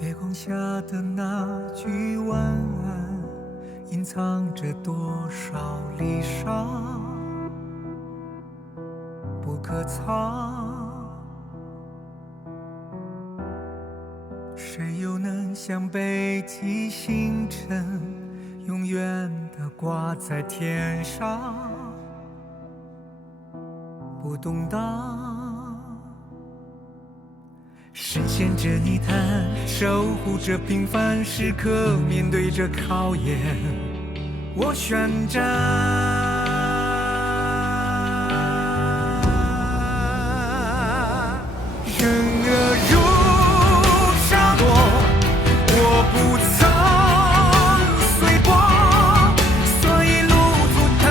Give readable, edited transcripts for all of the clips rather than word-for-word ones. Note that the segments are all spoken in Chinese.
月光下的那句晚安，隐藏着多少离殇不可藏。谁又能像北极星辰，永远地挂在天上，不动荡，实现着泥潭，守护着平凡时刻，面对着考验，我宣战。人恶如沙漠，我不曾碎过，所以路途太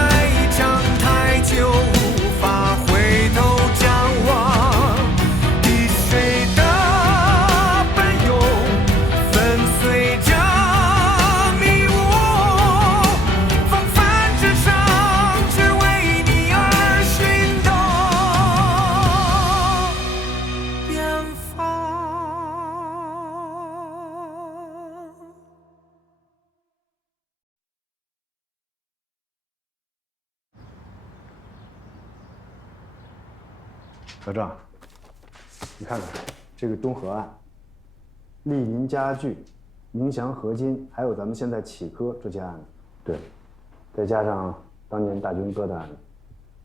长太久，无法回头张望。滴水的奔涌，粉碎着迷雾，风帆之上，只为你而寻找远方。老郑，你看看这个东河岸，丽林家具、明祥合金，还有咱们现在启科这些案子，对，再加上当年大军哥的案子，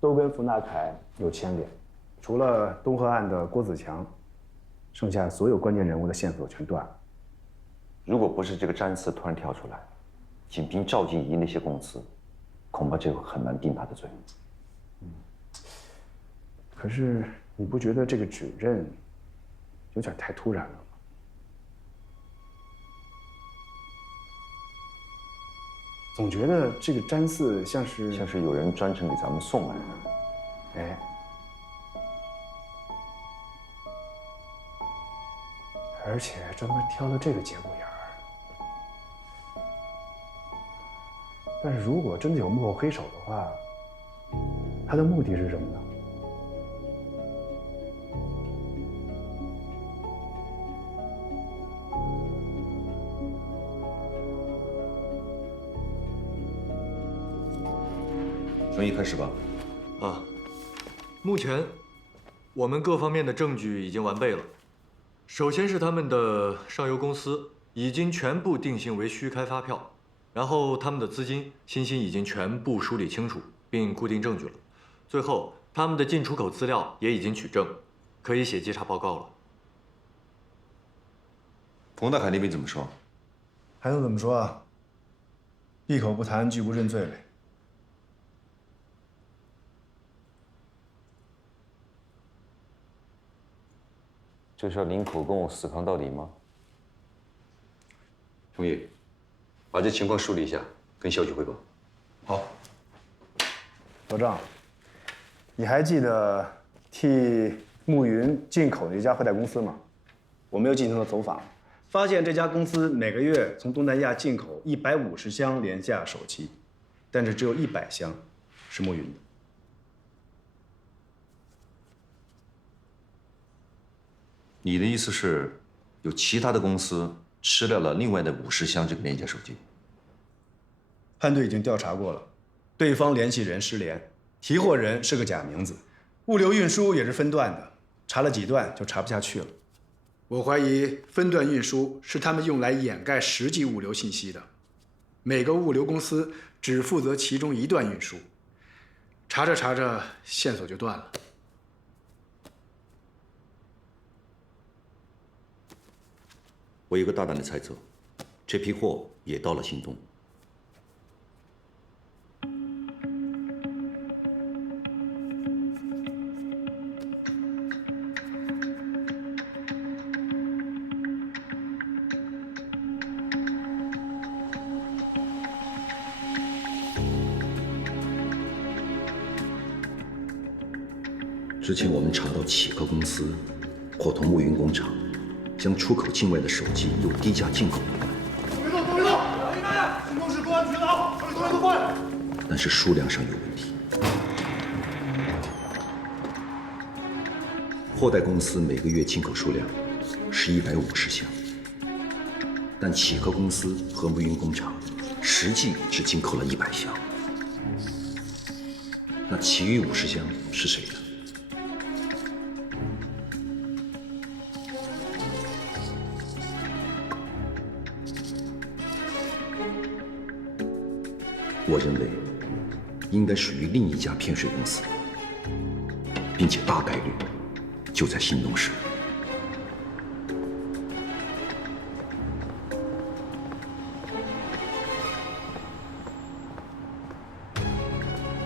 都跟冯大凯有牵连。除了东河岸的郭子强，剩下所有关键人物的线索全断了。如果不是这个詹四突然跳出来，仅凭赵静怡那些供词，恐怕这个很难定他的罪。可是你不觉得这个指认有点太突然了吗？总觉得这个詹四像是有人专程给咱们送来的。哎，而且专门挑了这个节骨眼儿。但是如果真的有幕后黑手的话，他的目的是什么呢？生意开始吧。啊，目前我们各方面的证据已经完备了。首先是他们的上游公司已经全部定性为虚开发票，然后他们的资金欣欣已经全部梳理清楚，并固定证据了。最后，他们的进出口资料也已经取证，可以写稽查报告了。冯大凯那边怎么说？还能怎么说啊？闭口不谈，拒不认罪呗。就是要领口跟我死扛到底吗？兄弟，把这情况梳理一下，跟校局汇报。好。老郑，你还记得替暮云进口的一家货代公司吗？我们又进行了走访，发现这家公司每个月从东南亚进口150箱廉价手机，但是只有100箱是暮云的。你的意思是，有其他的公司吃掉了另外的50箱这个廉价手机？判队已经调查过了，对方联系人失联，提货人是个假名字，物流运输也是分段的，查了几段就查不下去了。我怀疑分段运输是他们用来掩盖实际物流信息的，每个物流公司只负责其中一段运输，查着查着线索就断了。我有个大胆的猜测，这批货也到了新东。之前我们查到启科公司伙同暮云工厂，将出口境外的手机又低价进口回来。别动，别动！新东市公安局的啊，把这东西都放下。但是数量上有问题。货代公司每个月进口数量是150箱，但启科公司和牧云工厂实际只进口了100箱，那其余50箱是谁的？我认为应该属于另一家骗税公司，并且大概率就在新东市。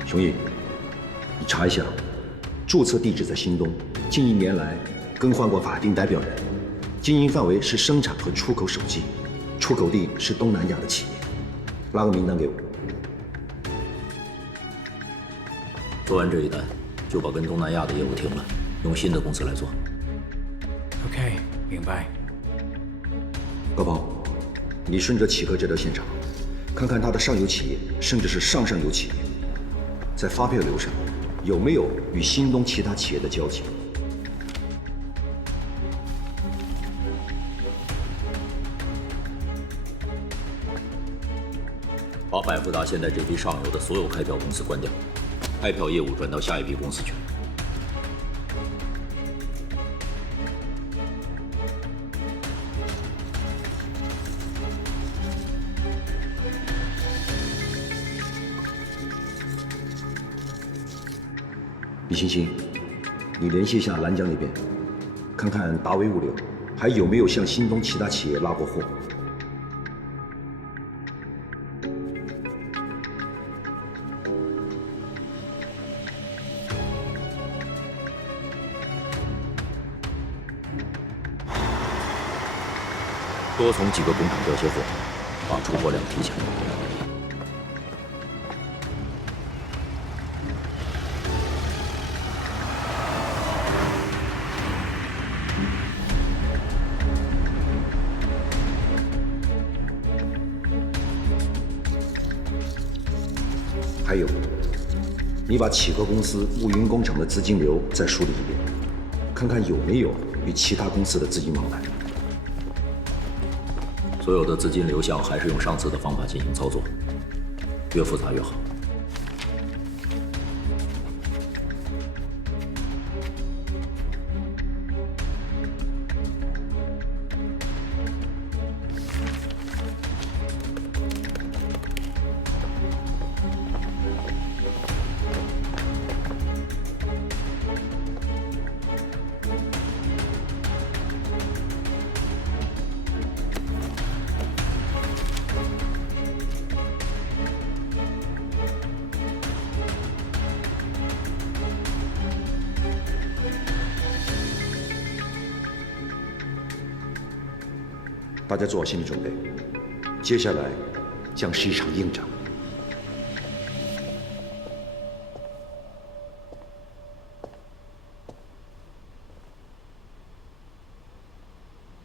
熊毅，你查一下，注册地址在新东，近1年来更换过法定代表人，经营范围是生产和出口手机，出口地是东南亚的企业，拉个名单给我。做完这一单，就把跟东南亚的业务停了，用新的公司来做。OK， 明白。高鹏，你顺着启科这条线查，看看他的上游企业，甚至是上上游企业，在发票流上有没有与新东其他企业的交集。把百富达现在这批上游的所有开票公司关掉，开票业务转到下一批公司去。李欣欣，你联系一下兰江那边，看看达维物流还有没有向新东其他企业拉过货。多从几个工厂调些货，把出货量提起来。还有，你把启科公司牧云工厂的资金流再梳理一遍，看看有没有与其他公司的资金往来。所有的资金流向还是用上次的方法进行操作，越复杂越好。大家做好心理准备，接下来将是一场硬仗。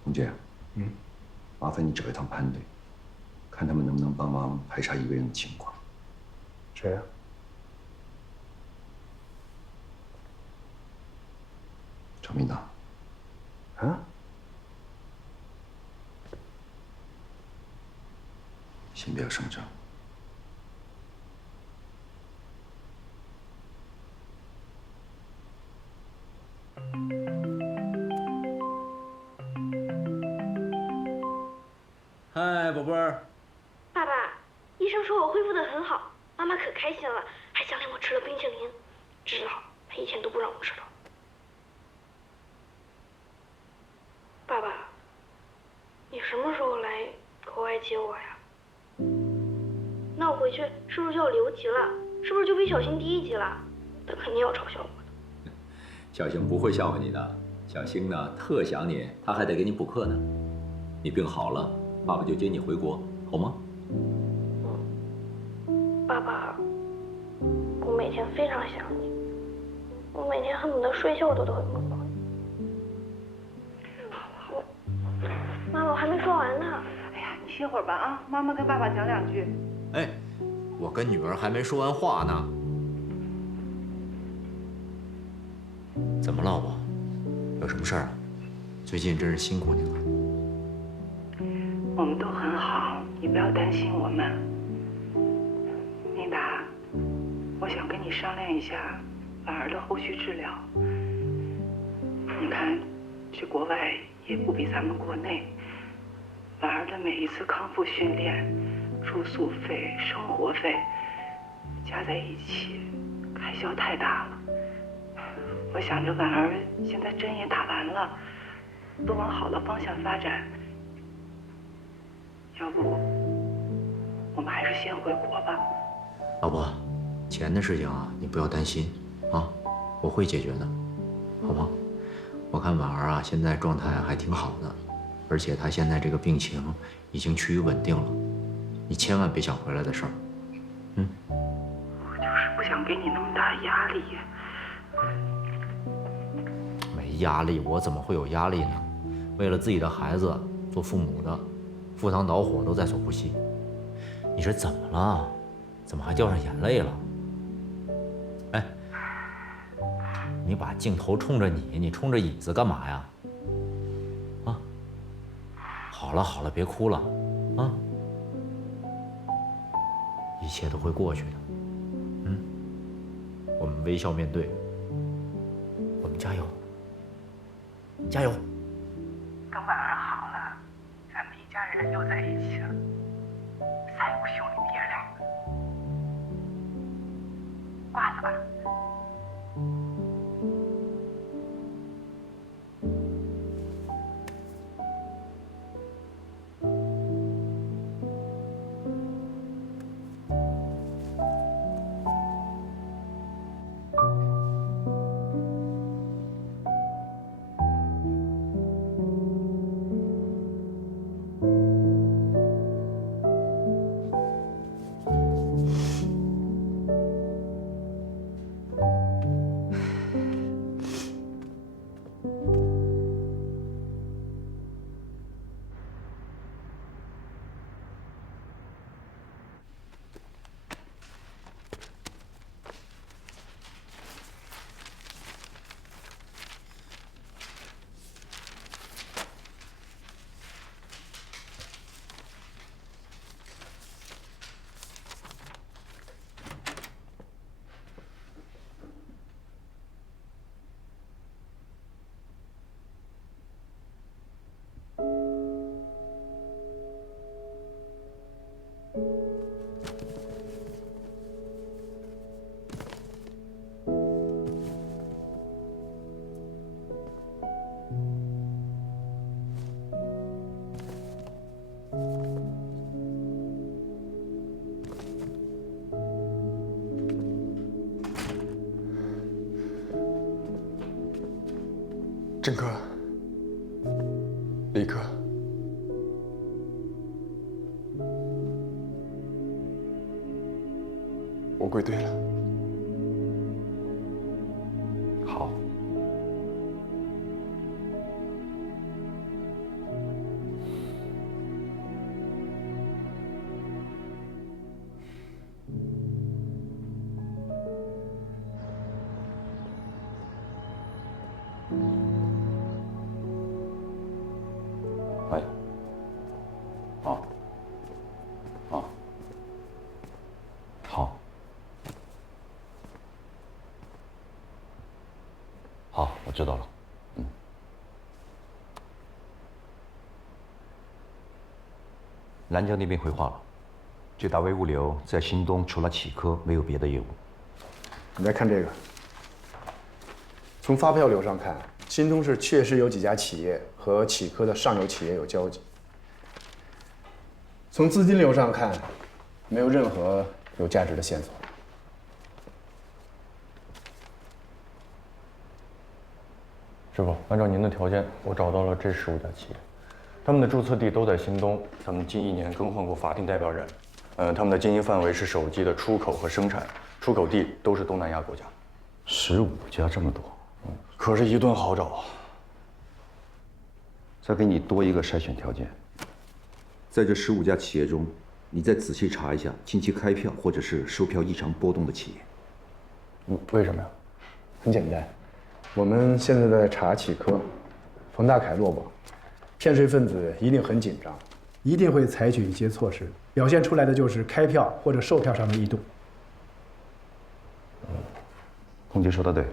洪杰，麻烦你找一趟潘队，看他们能不能帮忙排查一个人的情况。谁呀？赵明达。啊？先不要声张。嗨，宝贝儿。爸爸，医生说我恢复得很好，妈妈可开心了，还奖励我吃了冰淇淋，知道他以前都不让我吃的。爸爸，你什么时候来国外接我呀？那我回去是不是就要留级了？是不是就比小新低一级了？他肯定要嘲笑我的。小星不会笑话你的，小星呢特想你，他还得给你补课呢。你病好了，爸爸就接你回国，好吗？爸爸，我每天非常想你，我每天恨不得睡觉都会梦到你。妈妈，我还没说完呢。哎呀，你歇会儿吧啊，妈妈跟爸爸讲两句。哎，我跟女儿还没说完话呢。怎么了，老婆？有什么事儿啊？最近真是辛苦你了。我们都很好，你不要担心我们。宁达，我想跟你商量一下婉儿的后续治疗。你看，去国外也不比咱们国内。婉儿的每一次康复训练、住宿费、生活费加在一起，开销太大了。我想着婉儿现在针也打完了，都往好的方向发展。要不，我们还是先回国吧。老婆，钱的事情啊，你不要担心啊，我会解决的，好吗？我看婉儿啊，现在状态还挺好的，而且她现在这个病情已经趋于稳定了，你千万别想回来的事儿。我就是不想给你那么大压力。没压力，我怎么会有压力呢？为了自己的孩子，做父母的，赴汤蹈火都在所不惜。你这怎么了？怎么还掉上眼泪了？哎，你把镜头冲着你冲着椅子干嘛呀？啊，好了好了，别哭了，啊，一切都会过去的。我们微笑面对，我们加油，加油！等婉儿好了，咱们一家人又在一起了，再无兄弟姐俩。挂了吧。郑哥，李哥，我归队了。好。哎，好，好，好，好，我知道了。南疆那边回话了，这大威物流在新东除了启科没有别的业务。你再看这个，从发票流上看，新东市确实有几家企业和启科的上游企业有交集。从资金流上看，没有任何有价值的线索。师傅，按照您的条件，我找到了这15家企业，他们的注册地都在新东，他们近1年更换过法定代表人，他们的经营范围是手机的出口和生产，出口地都是东南亚国家。15家这么多，可是一顿好找啊。再给你多一个筛选条件，在这15家企业中，你再仔细查一下近期开票或者是收票异常波动的企业。为什么呀？很简单，我们现在在查启科，冯大凯落网，骗税分子一定很紧张，一定会采取一些措施，表现出来的就是开票或者售票上的异动。空姐说的对，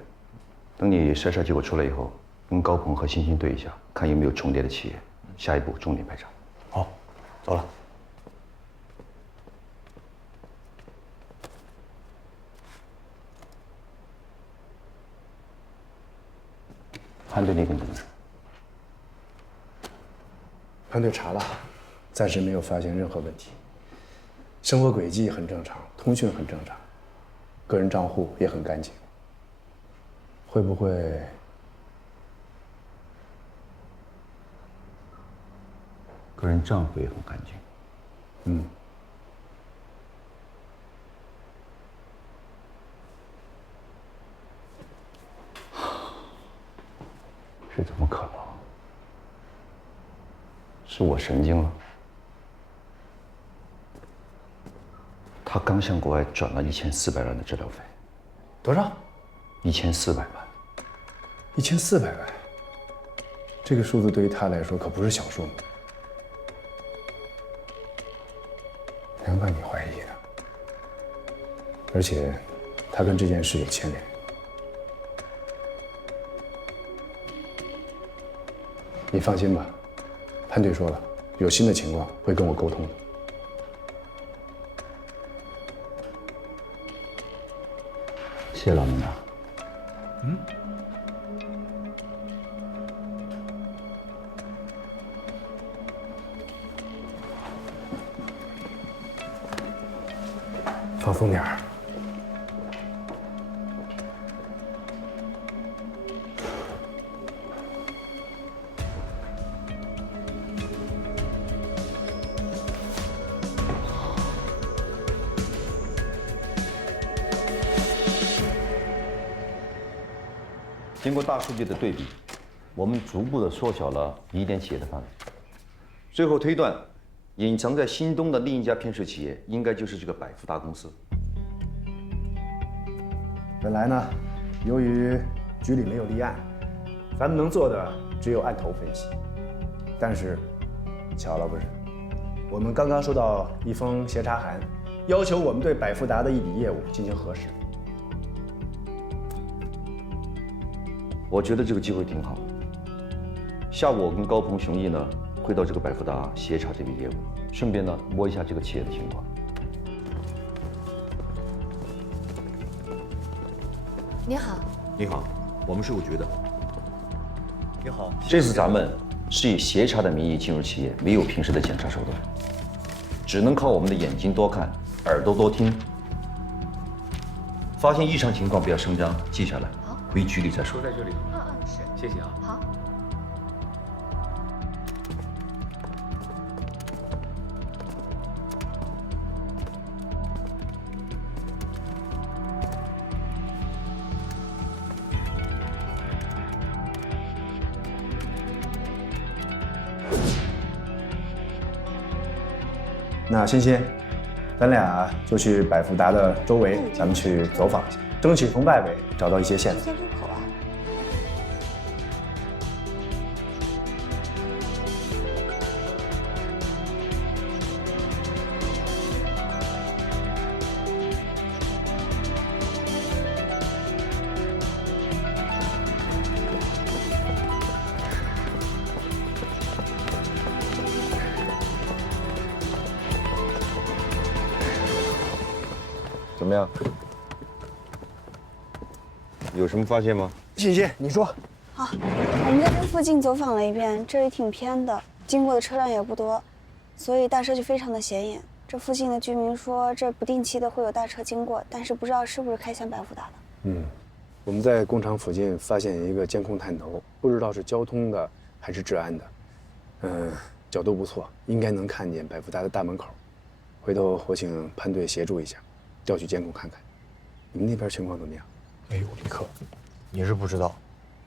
等你筛查结果出来以后，跟高鹏和欣欣对一下，看有没有重叠的企业，下一步重点排查。好，走了。潘队那边怎么样？潘队查了，暂时没有发现任何问题。生活轨迹很正常，通讯很正常，个人账户也很干净。会不会？个人账户也很干净。嗯。这怎么可能？是我神经了？他刚向国外转了1400万的治疗费。多少？1400万。1400万，这个数字对于他来说可不是小数目。难怪你怀疑他，而且他跟这件事有牵连。你放心吧，潘队说了，有新的情况会跟我沟通的。谢谢老领导。嗯。放松点儿。经过大数据的对比，我们逐步的缩小了疑点企业的范围，最后推断，隐藏在新东的另一家偏食企业，应该就是这个百富达公司。本来呢，由于局里没有立案，咱们能做的只有案头分析。但是，巧了不是，我们刚刚收到一封协查函，要求我们对百富达的一笔业务进行核实。我觉得这个机会挺好。下午我跟高鹏、熊毅呢会到这个百富达协查这笔业务，顺便呢摸一下这个企业的情况。你好。你好，我们税务局的。你好。这次咱们是以协查的名义进入企业，没有平时的检查手段，只能靠我们的眼睛多看，耳朵多听。发现异常情况不要声张，记下来。好。回局里再说。在这里。是。谢谢啊。好。那欣欣，咱俩就去百富达的周围，咱们去走访一下，争取从外围找到一些线索。入口啊。怎么样？有什么发现吗？欣欣，你说。好，我们在这附近走访了一遍，这里挺偏的，经过的车辆也不多，所以大车就非常的显眼。这附近的居民说，这不定期的会有大车经过，但是不知道是不是开向百富达的。我们在工厂附近发现一个监控探头，不知道是交通的还是治安的。角度不错，应该能看见百富达的大门口。回头我请潘队协助一下，调取监控看看。你们那边情况怎么样？哎呦，李克，你是不知道，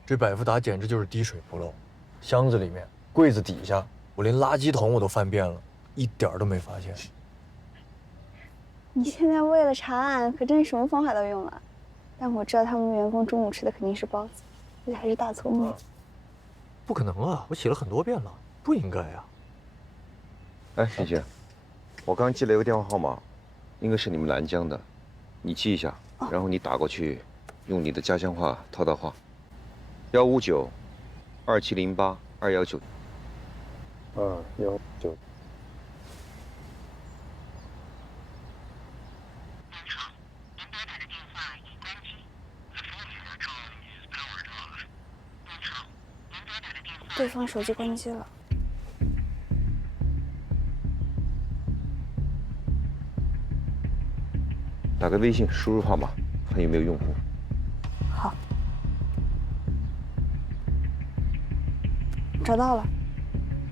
这百富达简直就是滴水不漏。箱子里面、柜子底下，我连垃圾桶我都翻遍了，一点都没发现。你现在为了查案，可真是什么方法都用了。但我知道他们员工中午吃的肯定是包子，而且还是大葱面。不可能啊！我洗了很多遍了，不应该啊。哎，欣欣，我刚记了一个电话号码，应该是你们南疆的，你记一下，然后你打过去，用你的家乡话套套话，159-2708-219。219。对方手机关机了。打个微信，输入号码，看有没有用户。好，找到了，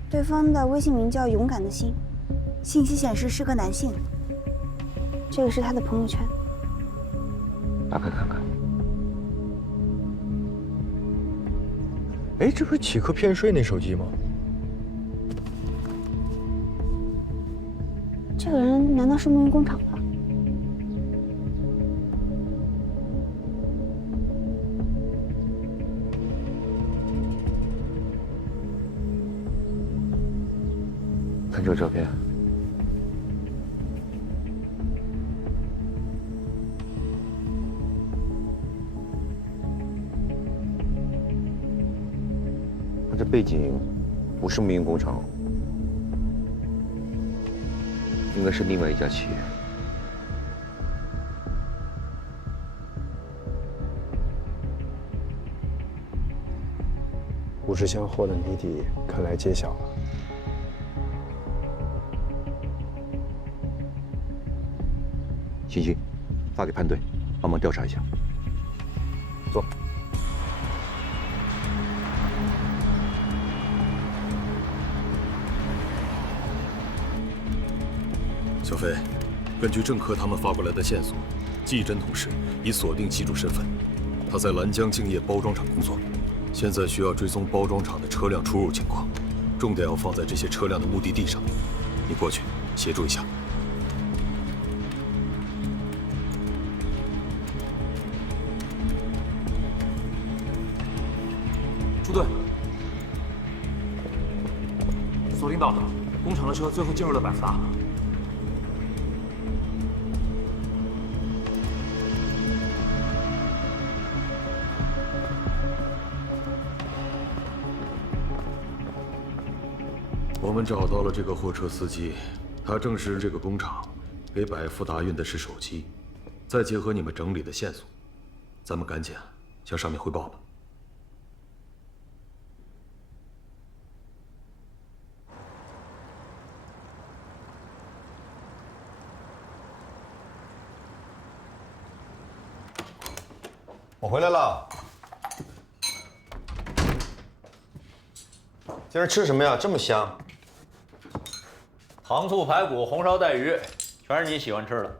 对方的微信名叫勇敢的心，信息显示是个男性。这个是他的朋友圈。打开看看。哎，这不是乞客骗税那手机吗？这个人难道是木运工厂的？看这个照片，他这背景不是木运工厂，应该是另外一家企业。5箱货的谜底看来揭晓了。欣欣，发给潘队，帮忙调查一下。走。小飞，根据政客他们发过来的线索，季真同事已锁定记住身份，他在兰江敬业包装厂工作，现在需要追踪包装厂的车辆出入情况，重点要放在这些车辆的目的地上。你过去协助一下。出队，锁定到了，工厂的车最后进入了百福达。我们找到了这个货车司机，他证实这个工厂给百福达运的是手机，再结合你们整理的线索，咱们赶紧向上面汇报吧。我回来了。今儿吃什么呀？这么香。糖醋排骨、红烧带鱼，全是你喜欢吃的。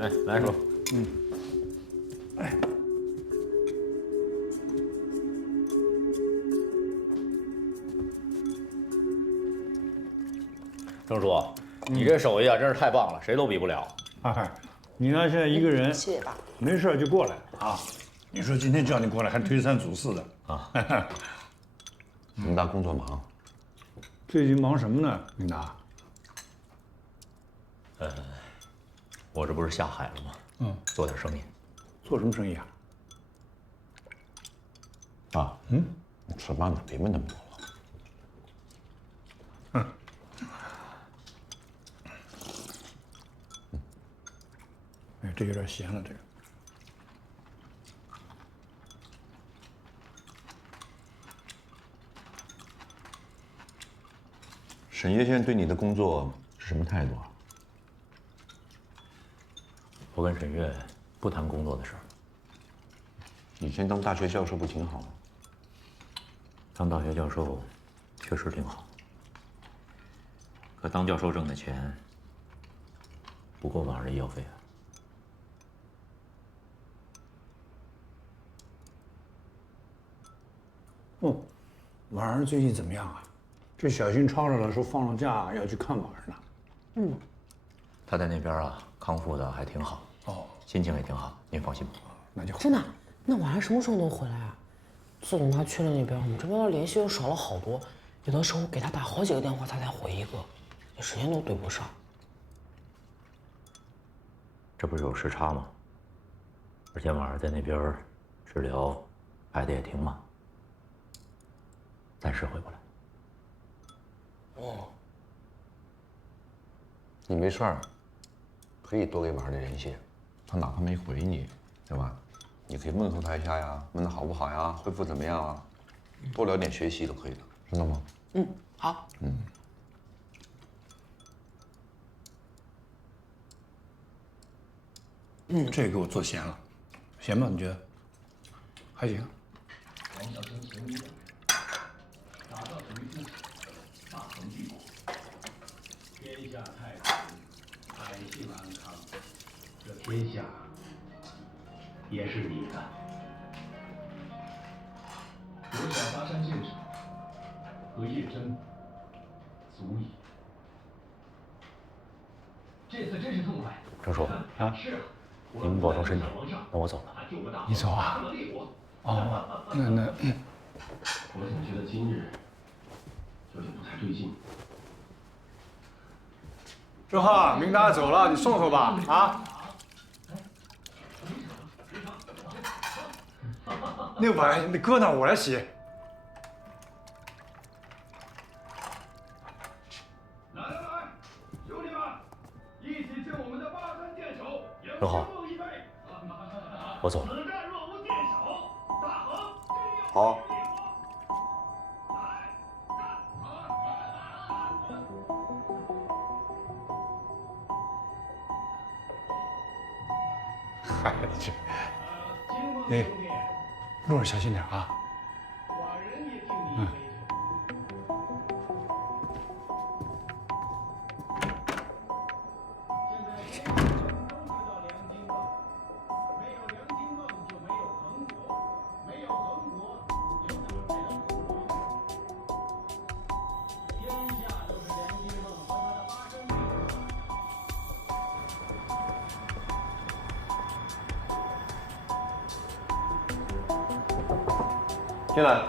哎，来叔。郑叔，你这手艺啊，真是太棒了，谁都比不了。哎，你呢？现在一个人，谢谢爸。没事就过来啊。你说今天叫你过来，还推三阻四的啊。明达工作忙，最近忙什么呢？明达？我这不是下海了吗？做点生意。做什么生意啊？啊，你吃慢点，别问那么多了。哎，这有点咸了，这个。沈月现在对你的工作是什么态度啊？我跟沈月不谈工作的事儿。以前当大学教授不挺好吗？当大学教授确实挺好，可当教授挣的钱不够晚上的医药费啊。哦，婉儿最近怎么样啊？这小新吵着了，说放了假要去看婉儿呢。他在那边啊，康复的还挺好。哦。心情也挺好，您放心吧。那就好。真的？那晚上什么时候能回来啊？自从他去了那边，我们这边的联系又少了好多，有的时候给他打好几个电话，他才回一个，时间都对不上。这不是有时差吗？而且晚上在那边治疗排的也挺满，暂时回不来。哦，你没事儿，可以多给婉儿点联系，他哪怕没回你，对吧？你可以问候他一下呀，问他好不好呀，恢复怎么样啊？多聊点学习都可以的，知道吗？嗯，好。这给我做咸了，咸吗？你觉得？还行。天下太平，百姓安康，这天下也是你的。夺下巴山县城和叶真，足矣。这次真是痛快。郑叔啊，您们保重身体，那我走了。你走啊？哦，那我总觉得今日有点不太对劲。正浩，明达走了，你送送吧，啊？那碗你搁那，我来洗。来，兄弟们，一起敬我们的巴山剑手正浩，我走了。好。嗨，这，路上小心点啊。进来。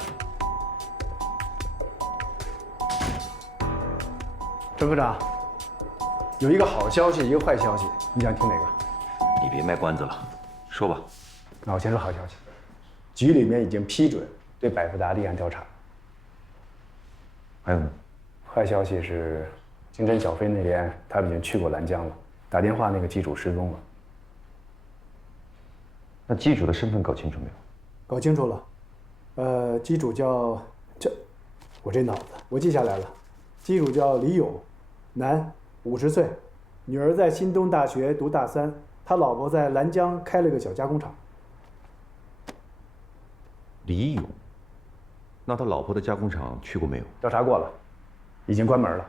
郑科长，有一个好消息，一个坏消息，你想听哪个？你别卖关子了，说吧。那我先说好消息，局里面已经批准对百富达立案调查。还有呢？坏消息是，金针小飞那边他们已经去过兰江了，打电话那个机主失踪了。那机主的身份搞清楚没有？搞清楚了，机主叫，我这脑子我记下来了，机主叫李勇，男，50岁，女儿在新东大学读大3，他老婆在兰江开了个小加工厂。李勇，那他老婆的加工厂去过没有？调查过了，已经关门了。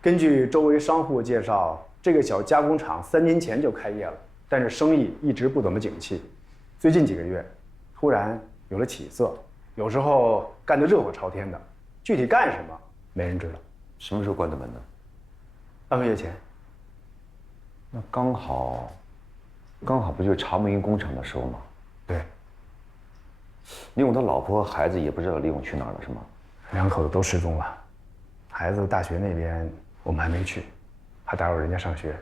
根据周围商户介绍，这个小加工厂3年前就开业了，但是生意一直不怎么景气，最近几个月突然有了起色，有时候干得热火朝天的，具体干什么没人知道。什么时候关的门呢？半个月前。那刚好不就是查木营工厂的时候吗？对。李勇他老婆和孩子也不知道李勇去哪儿了，是吗？两口子都失踪了，孩子大学那边我们还没去，怕打扰人家上学。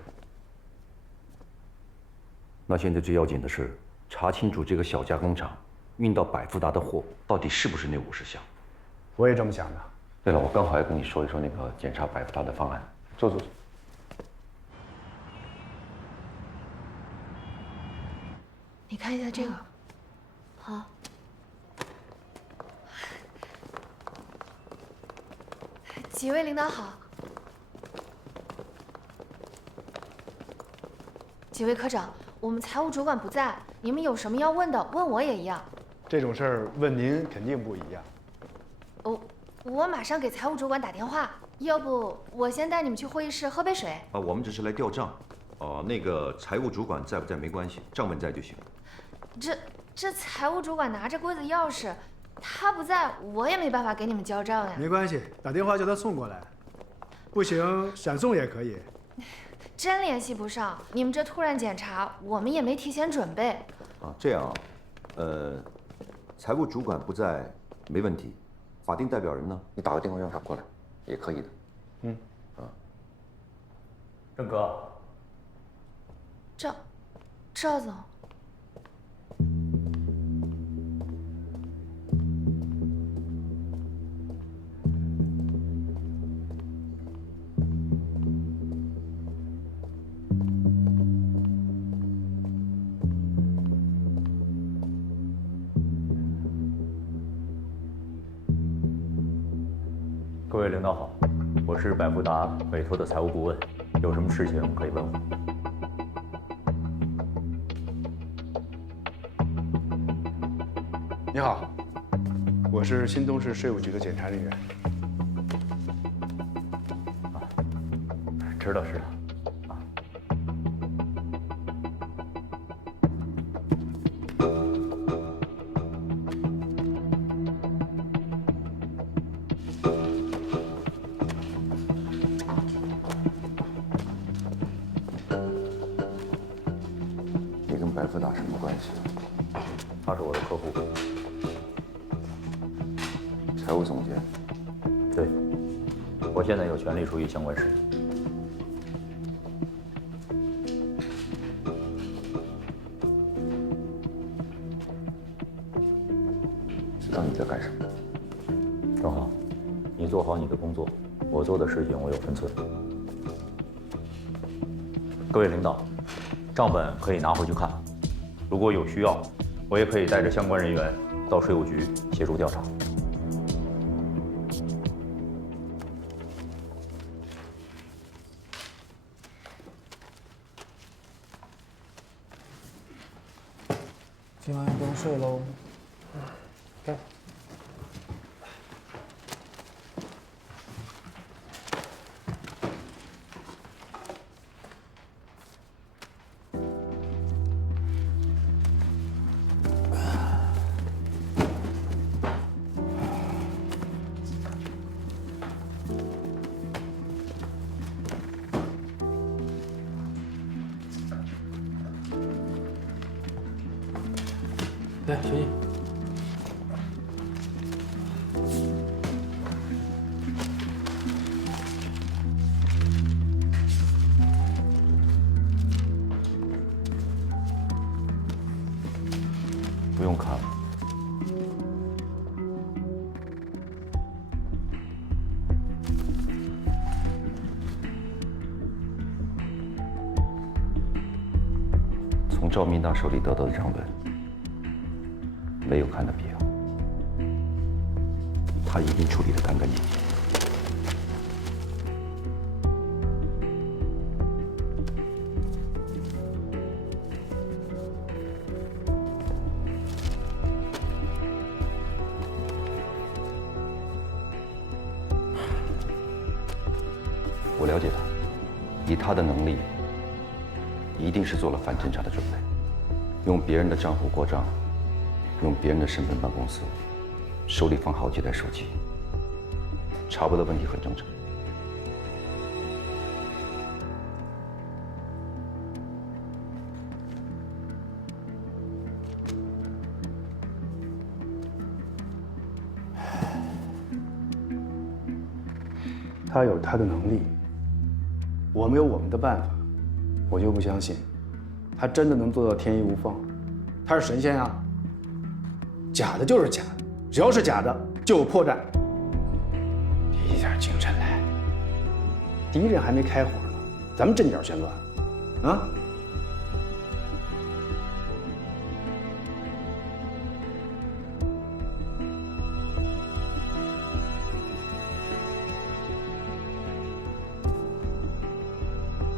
那现在最要紧的是查清楚这个小加工厂运到百富达的货到底是不是那50箱。我也这么想的。对了，我刚好要跟你说一说那个检查百富达的方案。坐。你看一下这个。好。几位领导好。几位科长，我们财务主管不在，你们有什么要问的，问我也一样。这种事儿问您肯定不一样。我马上给财务主管打电话，要不我先带你们去会议室喝杯水。啊，我们只是来调账。那个财务主管在不在没关系，账本在就行。这财务主管拿着柜子钥匙，他不在，我也没办法给你们交账呀。没关系，打电话叫他送过来，不行闪送也可以。真联系不上。你们这突然检查，我们也没提前准备。啊，这样啊，财务主管不在，没问题。法定代表人呢，你打个电话让他过来，也可以的。郑哥，赵总。各位领导好，我是百富达委托的财务顾问，有什么事情可以问我。你好，我是新东市税务局的检查人员。知道。你跟百富达什么关系？他是我的客户。财务总监。对，我现在有权利处理相关事宜。知道你在干什么？正好，你做好你的工作，我做的事情我有分寸。各位领导，账本可以拿回去看，如果有需要，我也可以带着相关人员到税务局协助调查。今晚也不用睡喽。给。来，学习。不用看了。从赵明大手里得到的账本。没有看的必要，他一定处理得干干净净。我了解他，以他的能力，一定是做了反侦查的准备，用别人的账户过账。用别人的身份办公司，手里放好几台手机，查不到问题很正常。他有他的能力，我们有我们的办法，我就不相信，他真的能做到天衣无缝。他是神仙啊！假的就是假的，只要是假的就有破绽。一点精神来，敌人还没开火呢，咱们阵脚先乱，啊！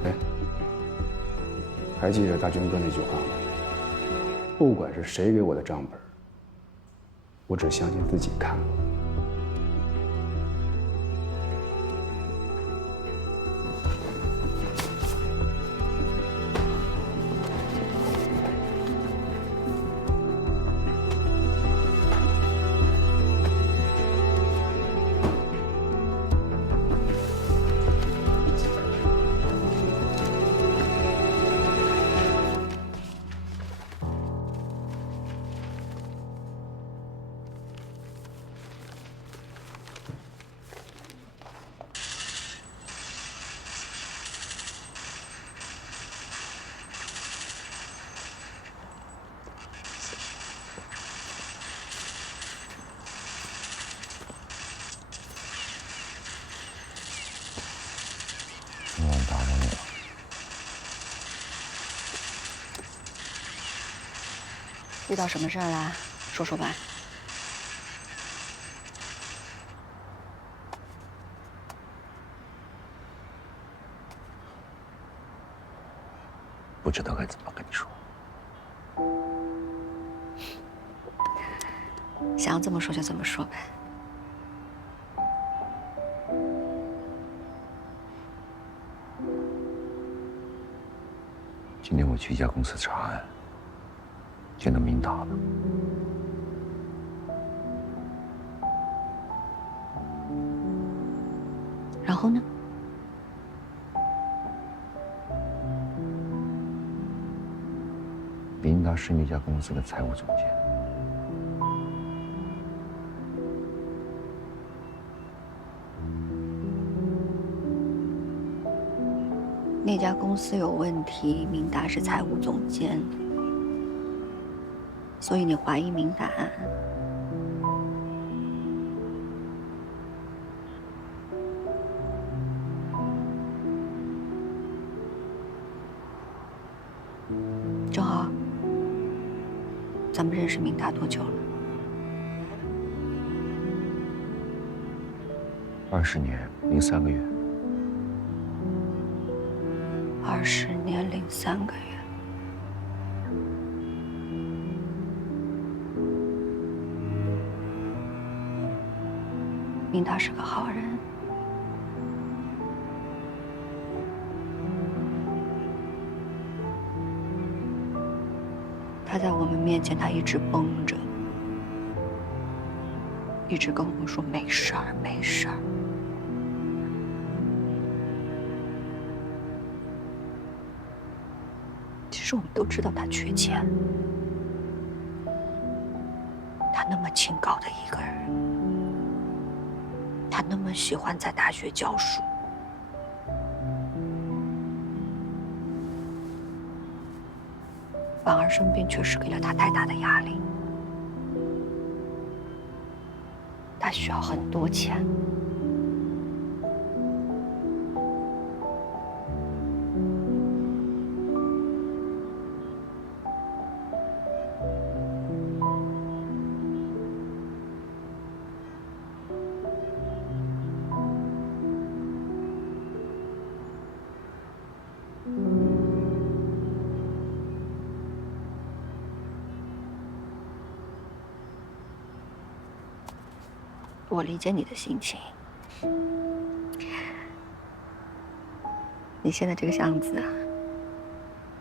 哎，还记得大军哥那句话吗？不管是谁给我的账本，我只相信自己看过。遇到什么事儿啦？说说吧。不知道该怎么跟你说。想要这么说就这么说呗。今天我去一家公司查案，见到明达了。然后呢？明达是那家公司的财务总监。那家公司有问题，明达是财务总监，所以你怀疑明达。正好，咱们认识明达多久了20年零3个月。20年零3个月。明达是个好人。他在我们面前，他一直绷着，一直跟我们说没事儿，没事儿。其实我们都知道他缺钱，他那么清高的一个人，他那么喜欢在大学教书。反而生病确实给了他太大的压力，他需要很多钱。我理解你的心情。你现在这个样子，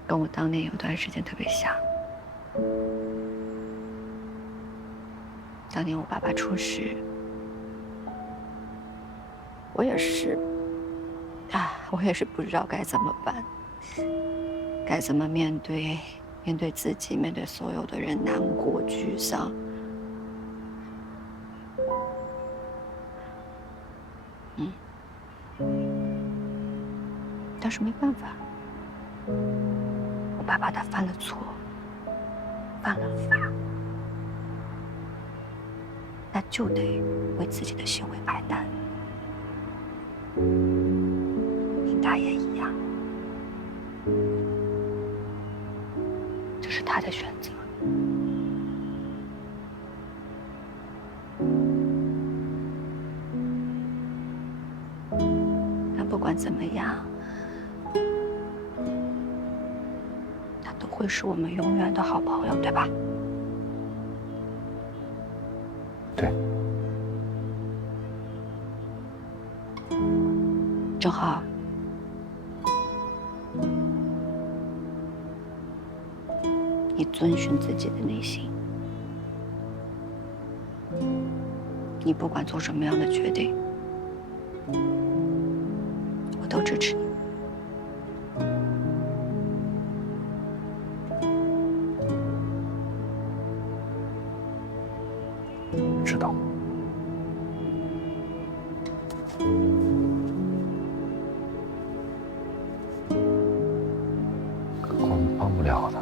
跟我当年有段时间特别像。当年我爸爸出事，我也是不知道该怎么办，该怎么面对自己，面对所有的人，难过、沮丧。但是没办法，我爸爸他犯了错，犯了法，那就得为自己的行为买单。明达也一样，这是他的选择。但不管怎么样，他都会是我们永远的好朋友，对吧？对。正好，你遵循自己的内心，你不管做什么样的决定，我都支持你。知道。可我们帮不了的。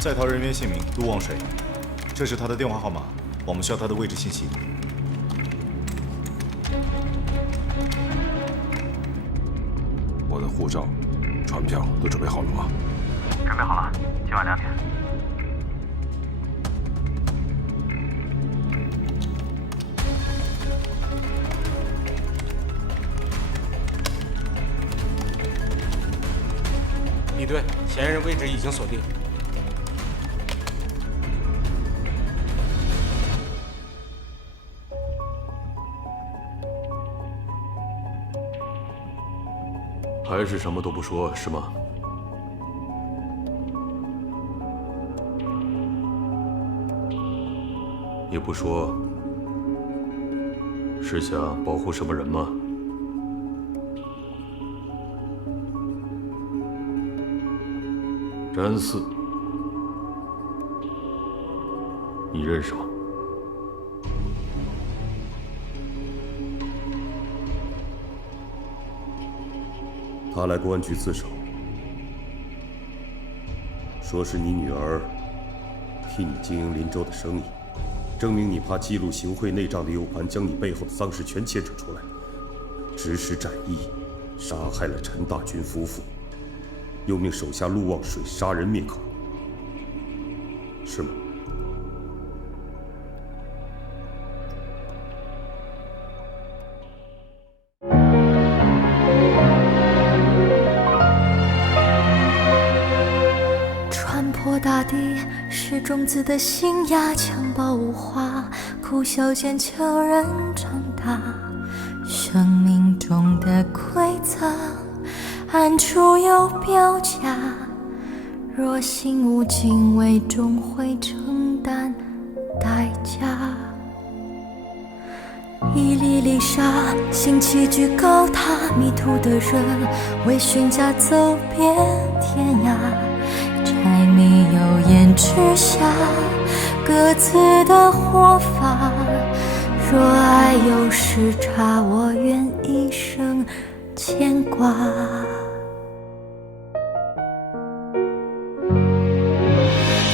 在逃人员姓名陆望水，这是他的电话号码，我们需要他的位置信息。我的护照、船票都准备好了吗？准备好了，今晚2点。李队，嫌疑人位置已经锁定。还是什么都不说，是吗？你不说，是想保护什么人吗？詹四，你认识吗？他来公安局自首，说是你女儿替你经营林州的生意，证明你怕记录行贿内账的 U 盘将你背后的丧事全牵扯出来，指使展翼杀害了陈大军夫妇，又命手下陆望水杀人灭口，是吗？大地是种子的新芽，襁褓无花，苦笑间悄然长大。生命中的规则，暗处有标价。若心无敬畏，终会承担代价。一粒粒沙，兴起居高塔，迷途的人为寻家走遍天涯。柴米油盐之下，各自的活法。若爱有时差，我愿一生牵挂。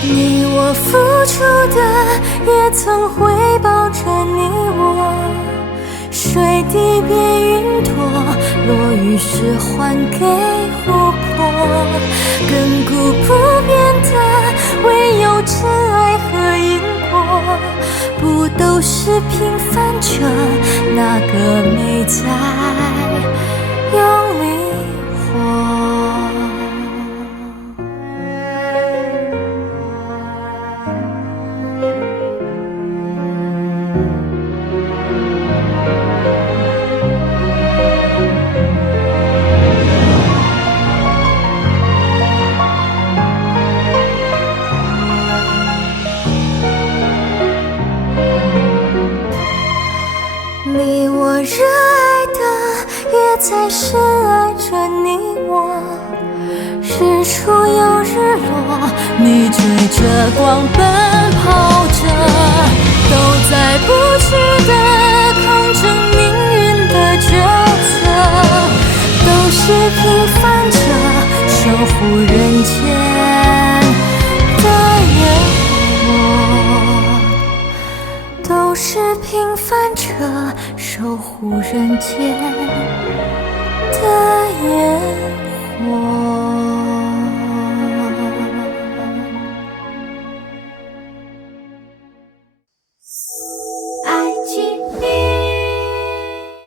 你我付出的，也曾回报着你我。水滴变云朵，落雨时还给湖泊。亘古不变的，唯有真爱和因果。不都是平凡着，哪个没在用力活？你我热爱的，也在深爱着你我。日出又日落，你追着光奔跑着，都在不屈地抗争命运的抉择，都是平凡着，守护人间的人。都是平凡着，守护人间的烟火。